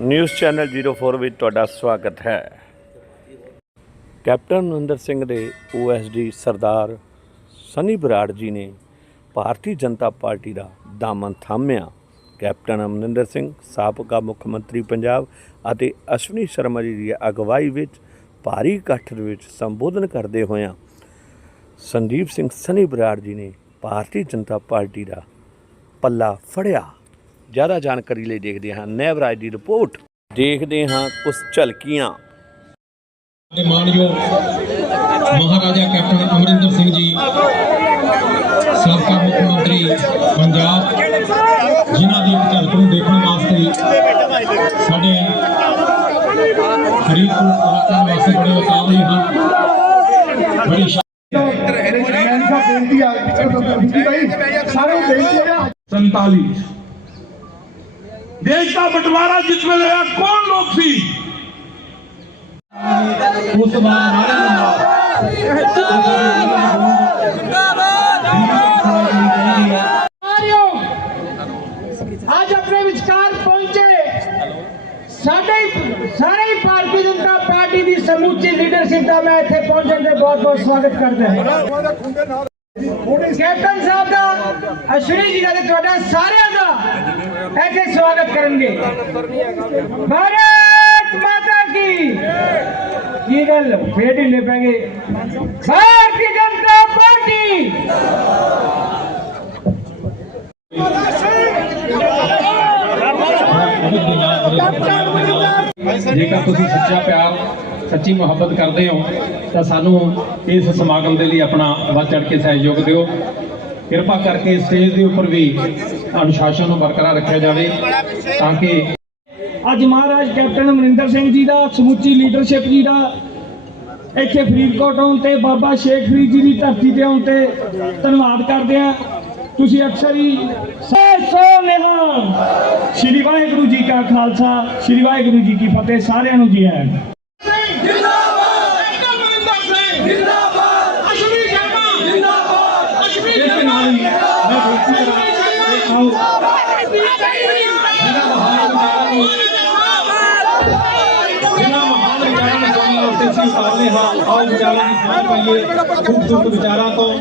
News channel 04 ਵਿੱਚ ਤੁਹਾਡਾ ਸਵਾਗਤ ਹੈ। ਕੈਪਟਨ ਅਮਰਿੰਦਰ ਸਿੰਘ ਦੇ ਓਐਸਡੀ ਸਰਦਾਰ ਸਨੀ ਬਰਾੜ ਜੀ ਨੇ ਭਾਰਤੀ ਜਨਤਾ ਪਾਰਟੀ ਦਾ ਦਾਮਨ ਥਾਮਿਆ। ਕੈਪਟਨ ਅਮਰਿੰਦਰ ਸਿੰਘ, ਸਾਬਕਾ ਮੁੱਖ ਮੰਤਰੀ ਪੰਜਾਬ ਅਤੇ ਅਸ਼ਵਨੀ ਸ਼ਰਮਾ ਜੀ ਦੀ ਅਗਵਾਈ ਵਿੱਚ ਭਾਰੀ ਇਕੱਠ ਦੇ ਵਿੱਚ ਸੰਬੋਧਨ ਕਰਦੇ ਹੋਇਆਂ ਸੰਦੀਪ ਸਿੰਘ ਸਨੀ ਬਰਾੜ ਜੀ ਨੇ ਭਾਰਤੀ ਜਨਤਾ ਪਾਰਟੀ ਦਾ ਪੱਲਾ ਫੜਿਆ। ਜ਼ਿਆਦਾ ਜਾਣਕਾਰੀ ਲਈ ਦੇਖਦੇ ਹਾਂ ਨੈਵਰਾਜ ਦੀ ਰਿਪੋਰਟ। ਦੇਖਦੇ ਹਾਂ ਕੁਝ ਝਲਕੀਆਂ। ਦੇ ਮਾਨਯੋਗ ਮਹਾਰਾਜਾ ਕੈਪਟਨ ਅਮਰਿੰਦਰ ਸਿੰਘ ਜੀ ਸਾਬਕਾ ਮੁੱਖ ਮੰਤਰੀ ਪੰਜਾਬ ਜਿਨ੍ਹਾਂ ਦੀ ਝਲਕ ਨੂੰ ਦੇਖਣ ਵਾਸਤੇ ਸਾਡੇ ਫਰੀਦਕੋਟ ਇਲਾਕਾ ਵਾਸਤੇ ਬੜੇ ਉਤਾਵਲੇ ਹਨ ਬੜੀ ਬੇਨਤੀ ਆ ਸਾਰੇ ਬੇਨਤੀ ਆ। 47 देश का बंटवारा जिसमें लगा कौन लोग थी? आज अपने विचार पहुँचे। सारे भारतीय जनता पार्टी की समुची लीडरशिप का मैं इतने पहुँचने बहुत बहुत स्वागत करते हैं। ਮੈਂ ਇੱਥੇ ਪਹੁੰਚਣ ਦੇ ਬਹੁਤ ਬਹੁਤ ਸਵਾਗਤ ਕਰਦਾ ਹਾਂ ਕੈਪਟਨ ਸਾਹਿਬ ਦਾ ਅਸ਼ਵਨੀ ਜੀ ਦਾ ਤੇ ਤੁਹਾਡਾ ਸਾਰਿਆਂ ਦਾ ਇੱਥੇ ਸਵਾਗਤ ਕਰਨਗੇ ਭਾਰਤ ਮਾਤਾ ਕੀ ਕੀ ਗੱਲ ਫੇਰ ਢਿੱਲੇ ਪੈ ਗਏ ਭਾਰਤੀ ਜਨਤਾ ਪਾਰਟੀ ਜੇਕਰ ਤੁਸੀਂ ਸੱਚਾ ਪਿਆਰ ਸੱਚੀ ਮੁਹੱਬਤ ਕਰਦੇ ਹੋ, ਤਾਂ ਸਾਨੂੰ ਇਸ ਸਮਾਗਮ ਦੇ ਲਈ ਆਪਣਾ ਵੱਧ ਚੜ ਕੇ ਸਹਿਯੋਗ ਦਿਓ। ਕਿਰਪਾ ਕਰਕੇ ਸਟੇਜ ਦੇ ਉੱਪਰ ਵੀ ਅਨੁਸ਼ਾਸਨ ਨੂੰ ਬਰਕਰਾਰ ਰੱਖਿਆ ਜਾਵੇ, ਤਾਂ ਕਿ ਅੱਜ ਮਹਾਰਾਜ ਕੈਪਟਨ ਅਮਰਿੰਦਰ ਸਿੰਘ ਜੀ ਦਾ, ਸਮੁੱਚੀ ਲੀਡਰਸ਼ਿਪ ਜੀ ਦਾ, ਇੱਥੇ ਫਰੀਦਕੋਟ ਆਉਣ ਤੇ, ਬਾਬਾ ਸ਼ੇਖ ਫਰੀਦ ਜੀ ਦੀ ਧਰਤੀ ਤੇ ਆਉਣ ਤੇ ਧੰਨਵਾਦ ਕਰਦੇ ਆ ਤੁਸੀਂ ਅਕਸਰ ਹੀ ਸੋ ਨਿਹਾਲ। ਸ਼੍ਰੀ ਵਾਹਿਗੁਰੂ ਜੀ ਕਾ ਖਾਲਸਾ, ਸ਼੍ਰੀ ਵਾਹਿਗੁਰੂ ਜੀ ਕੀ ਫਤਿਹ, ਸਾਰਿਆਂ ਨੂੰ ਜੀ ਆਇਆਂ ਨੂੰ ਇਸ ਦੇ ਨਾਲ ਹੀ ਮੈਂ ਬੇਨਤੀ ਕਰਾਂ ਕਿ ਆਓ ਜਿਹੜਾ ਮਹਾਨ ਵਿਚਾਰਾਂ ਨੂੰ ਜਿਹਨਾਂ ਮਹਾਨ ਵਿਚਾਰਾਂ ਨੂੰ ਸੁਣਨ ਵਾਸਤੇ ਅਸੀਂ ਉਤਾਰਦੇ ਹਾਂ ਆਓ ਵਿਚਾਰਾਂ ਦੀ ਸਾਂਝ ਪਾਈਏ ਖੂਬਸੂਰਤ ਵਿਚਾਰਾਂ ਤੋਂ